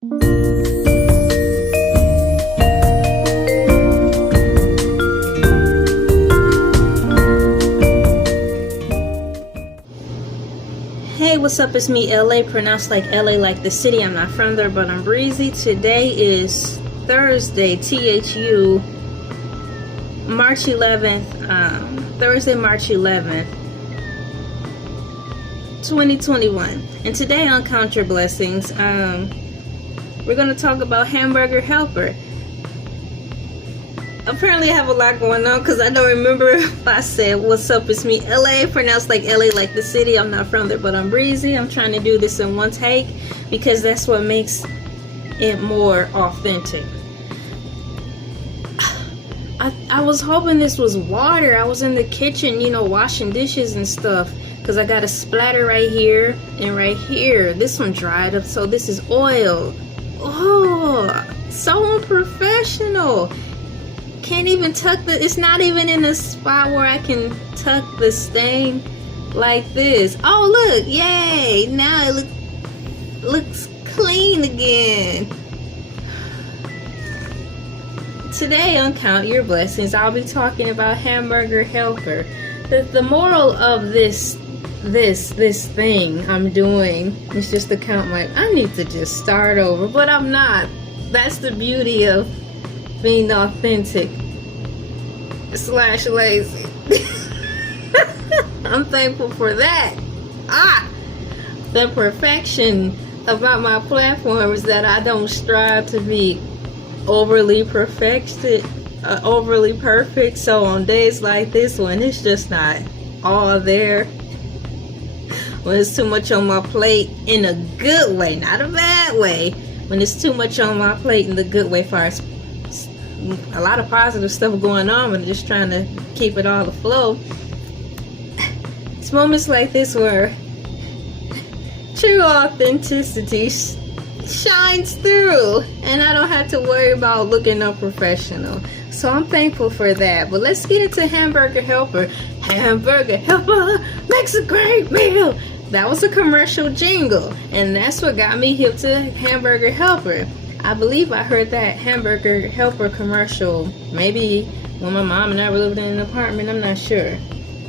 Hey, what's up? It's me, Elay, pronounced like LA, like the city. I'm not from there, but I'm breezy. Today is Thursday, THU, March 11th, Thursday, March 11th, 2021. And today on Count Your Blessings, we're going to talk about Hamburger Helper. Apparently I have a lot going on because I don't remember if I said what's up, it's me, LA, pronounced like LA, like the city. I'm not from there, but I'm breezy. I'm trying to do this in one take because that's what makes it more authentic. I was hoping this was water. I was in the kitchen, you know, washing dishes and stuff, because I got a splatter right here and right here. This one dried up, so this is oil. Oh, so unprofessional. Can't even tuck the, it's not even in a spot where I can tuck the stain like this. Oh look, yay, now it looks clean again. Today on Count Your Blessings, I'll be talking about Hamburger Helper. The moral of this thing I'm doing is just to count my, I need to just start over, but I'm not. That's the beauty of being authentic / lazy. I'm thankful for that. The perfection about my platform is that I don't strive to be overly perfect. So on days like this one, it's just not all there. When it's too much on my plate in a good way, not a bad way. When it's too much on my plate in the good way, far as a lot of positive stuff going on, but just trying to keep it all afloat. It's moments like this where true authenticity shines through, and I don't have to worry about looking unprofessional. So I'm thankful for that. But let's get into Hamburger Helper. Hamburger Helper makes a great meal. That was a commercial jingle, and that's what got me hip to Hamburger Helper. I believe I heard that Hamburger Helper commercial maybe when my mom and I were living in an apartment. I'm not sure,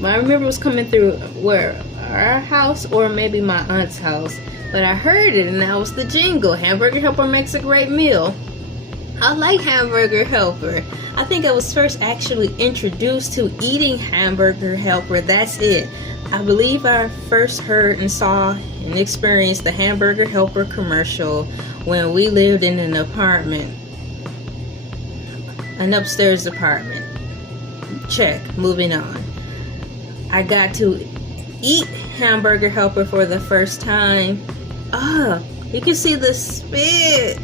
but I remember it was coming through where our house or maybe my aunt's house. But I heard it, and that was the jingle. Hamburger Helper makes a great meal. I like Hamburger Helper. I think I was first actually introduced to eating Hamburger Helper. That's it. I believe I first heard and saw and experienced the Hamburger Helper commercial when we lived in an apartment, an upstairs apartment. Check, moving on. I got to eat Hamburger Helper for the first time. You can see the spit.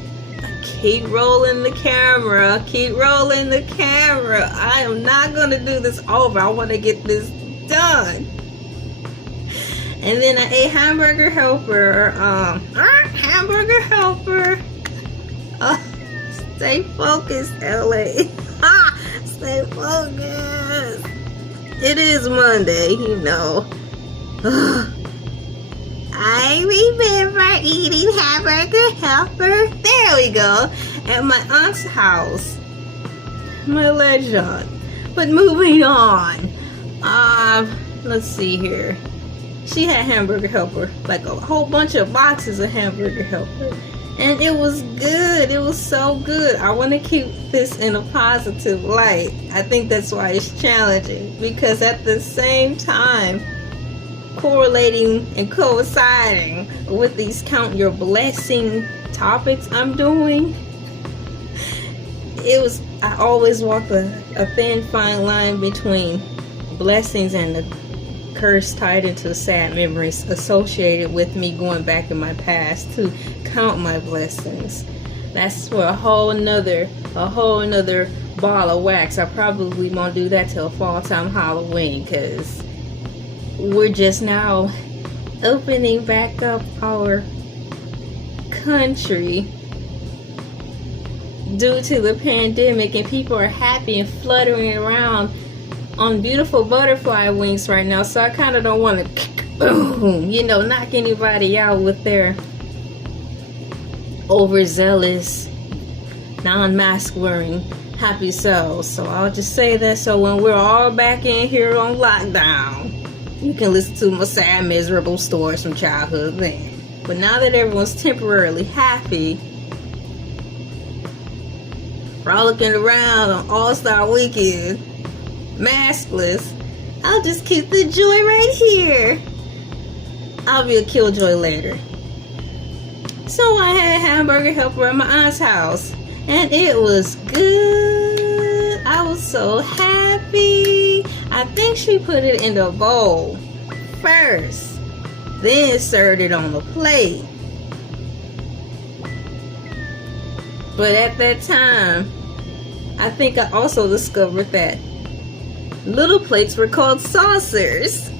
Keep rolling the camera, keep rolling the camera. I am not gonna do this over. I want to get this done. And then I ate Hamburger Helper. Hamburger Helper. Stay focused, LA. Stay focused. It is Monday, you know. I remember eating Hamburger Helper. There we go. At my aunt's house. My legend. But moving on. Let's see here. She had Hamburger Helper, like a whole bunch of boxes of Hamburger Helper, and it was good. It was so good. I want to keep this in a positive light. I think that's why it's challenging, because at the same time, correlating and coinciding with these Count Your Blessing topics I'm doing, I always walk a thin fine line between blessings and the curse tied into sad memories associated with me going back in my past to count my blessings. That's for a whole nother ball of wax. I probably won't do that till fall time Halloween, because we're just now opening back up our country due to the pandemic, and people are happy and fluttering around on beautiful butterfly wings right now. So I kind of don't want to boom, knock anybody out with their overzealous, non-mask wearing happy selves. So I'll just say that so when we're all back in here on lockdown, you can listen to my sad, miserable stories from childhood then. But now that everyone's temporarily happy, frolicking around on All-Star Weekend, maskless, I'll just keep the joy right here. I'll be a killjoy later. So I had Hamburger Helper at my aunt's house, and it was good. I was so happy. I think she put it in the bowl first, then served it on the plate. But at that time, I think I also discovered that little plates were called saucers.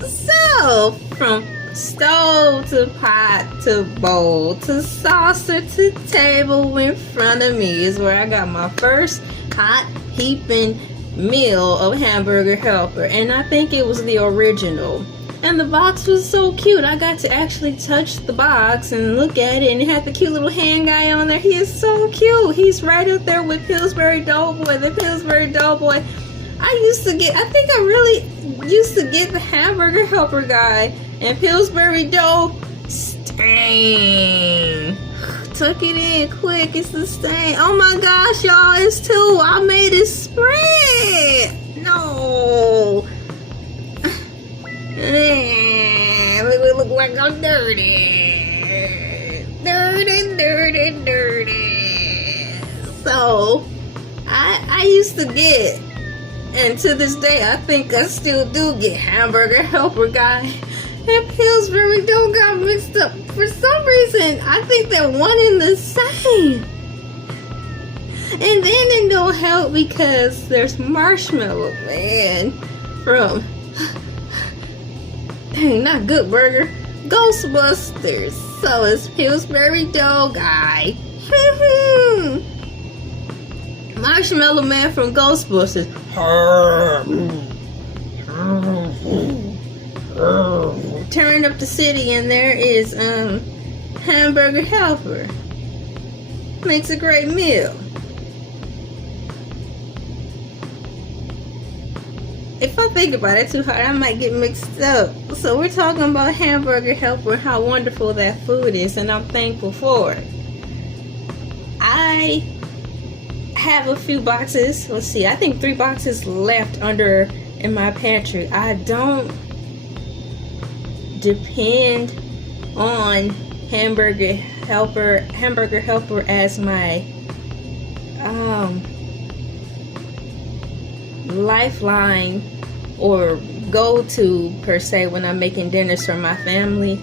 So, from stove to pot to bowl to saucer to table in front of me is where I got my first hot heaping meal of Hamburger Helper. And I think it was the original. And the box was so cute. I got to actually touch the box and look at it, and it had the cute little hand guy on there. He is so cute. He's right up there with Pillsbury Doughboy, the Pillsbury Doughboy. I think I really used to get the Hamburger Helper guy and Pillsbury Dough stain. Tuck it in quick, it's the stain. Oh my gosh, y'all, it's two. I made it spread. No. It look like I'm dirty. Dirty. So, I used to get, and to this day, I think I still do get Hamburger Helper guy and Pillsbury Dough got mixed up. For some reason, I think they're one and the same. And then it don't help because there's Marshmallow Man from, dang, not Good Burger, Ghostbusters. So it's Pillsbury Dough guy. Marshmallow Man from Ghostbusters. Turn up the city and there is Hamburger Helper. Makes a great meal. If I think about it too hard, I might get mixed up. So we're talking about Hamburger Helper, how wonderful that food is, and I'm thankful for it. I have a few boxes. Let's see, I think 3 boxes left in my pantry. I don't depend on Hamburger Helper as my lifeline or go-to per se when I'm making dinners for my family,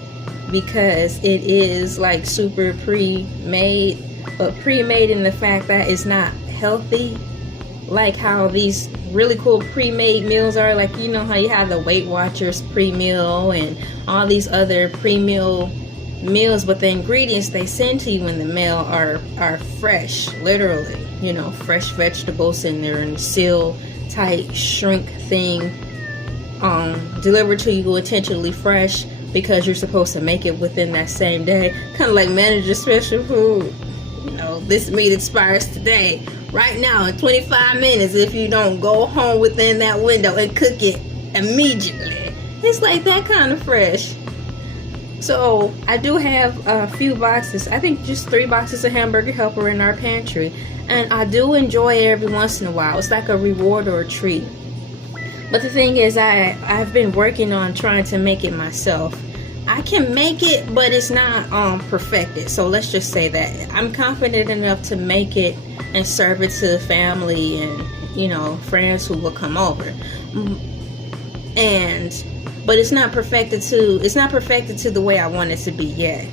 because it is like super pre-made, but pre-made in the fact that it's not healthy like how these really cool pre-made meals are. Like, you know how you have the Weight Watchers pre-meal and all these other pre-meal meals, but the ingredients they send to you in the mail are fresh, literally, you know, fresh vegetables in there and seal tight shrink thing, delivered to you intentionally fresh because you're supposed to make it within that same day, kind of like manager special food. You know, this meat expires today, right now, in 25 minutes if you don't go home within that window and cook it immediately. It's like that kind of fresh. So I do have a few boxes, I think just 3 boxes of Hamburger Helper in our pantry, and I do enjoy it every once in a while. It's like a reward or a treat. But the thing is, I've been working on trying to make it myself. I can make it, but it's not perfected. So let's just say that I'm confident enough to make it and serve it to family and, you know, friends who will come over. But it's not perfected to the way I want it to be yet.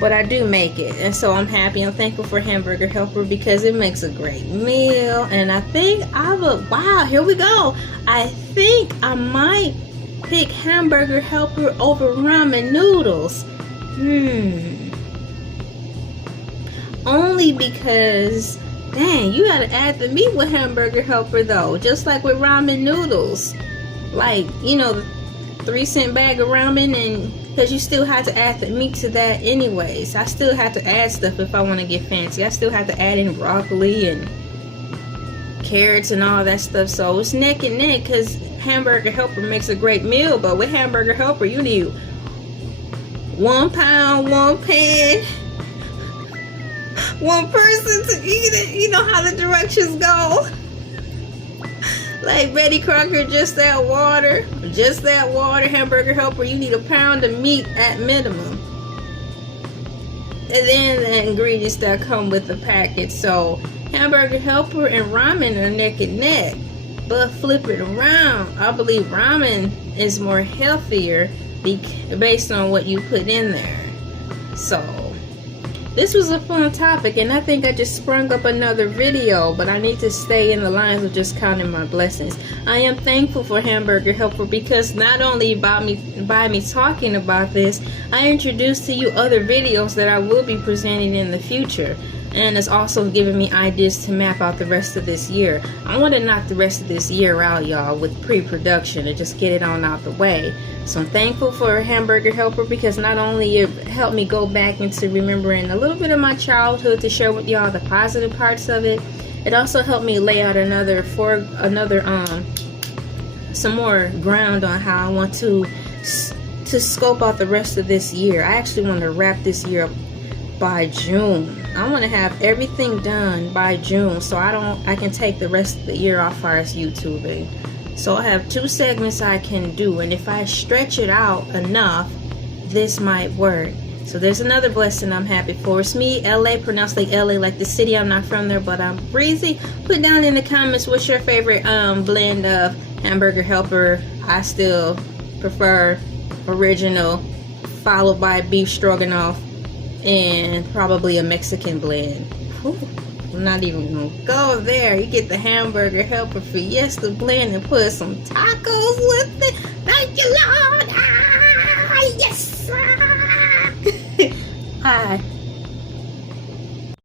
But I do make it, and so I'm happy. I'm thankful for Hamburger Helper because it makes a great meal. And I think wow, here we go. I think I might pick Hamburger Helper over ramen noodles. Only because, dang, you gotta add the meat with Hamburger Helper though, just like with ramen noodles. Like, you know, the 3-cent bag of ramen, and because you still have to add the meat to that anyways. I still have to add stuff if I want to get fancy. I still have to add in broccoli and carrots and all that stuff. So it's neck and neck, because Hamburger Helper makes a great meal, but with Hamburger Helper you need 1 pound, 1 pan, 1 person to eat it. You know how the directions go. Like Betty Crocker, just that water. Hamburger Helper, you need 1 pound of meat at minimum. And then the ingredients that come with the package. So Hamburger Helper and ramen are neck and neck. But flip it around. I believe ramen is more healthier based on what you put in there. So this was a fun topic, and I think I just sprung up another video, but I need to stay in the lines of just counting my blessings. I am thankful for Hamburger Helper, because not only by me talking about this, I introduced to you other videos that I will be presenting in the future. And it's also giving me ideas to map out the rest of this year. I want to knock the rest of this year out, y'all, with pre-production and just get it on out the way. So I'm thankful for Hamburger Helper, because not only it helped me go back into remembering a little bit of my childhood to share with y'all the positive parts of it, it also helped me lay out some more ground on how I want to scope out the rest of this year. I actually want to wrap this year up by June. I want to have everything done by June, so I can take the rest of the year off as far as YouTubing. So I have 2 segments I can do, and if I stretch it out enough, this might work. So there's another blessing I'm happy for. It's me, LA, pronounced like LA, like the city. I'm not from there, but I'm breezy. Put down in the comments what's your favorite blend of Hamburger Helper. I still prefer original, followed by beef stroganoff, and probably a Mexican blend. Whew, I'm not even gonna go there. You get the Hamburger Helper Fiesta blend and put some tacos with it. Thank you, Lord.